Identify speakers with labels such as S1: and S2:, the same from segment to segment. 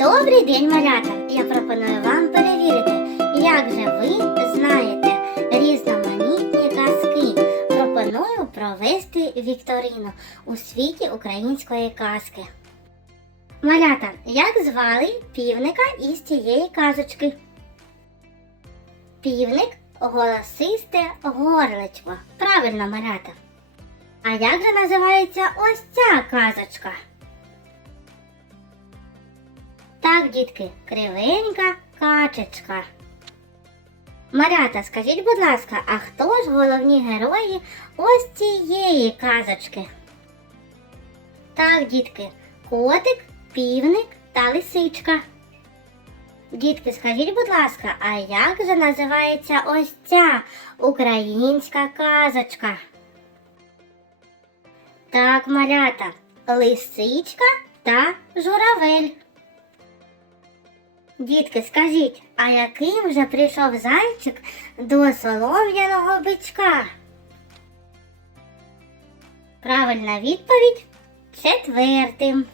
S1: Добрий день, малята! Я пропоную вам перевірити, як же ви знаєте різноманітні казки. Пропоную провести вікторину у світі української казки. Малята, як звали півника із цієї казочки? Півник голосисте горличко. Правильно, малята. А як же називається ось ця казочка? Так, дітки, кривенька качечка. Малята, скажіть, будь ласка, а хто ж головні герої ось цієї казочки? Так, дітки, котик, півник та лисичка. Дітки, скажіть, будь ласка, а як же називається ось ця українська казочка? Так, малята, лисичка та журавель. Дітки, скажіть, а яким же прийшов зайчик до солом'яного бичка? Правильна відповідь четвертим.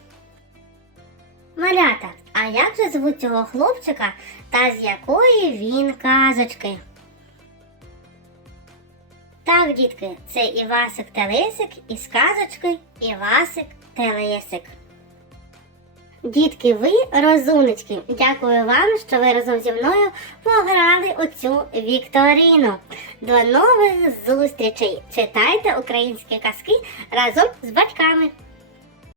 S1: Малята, а як же звуть цього хлопчика та з якої він казочки? Так, дітки, це Івасик Телесик із казочки Івасик Телесик. Дітки, ви розумнички. Дякую вам, що ви разом зі мною пограли у цю вікторину. До нових зустрічей! Читайте українські казки разом з батьками.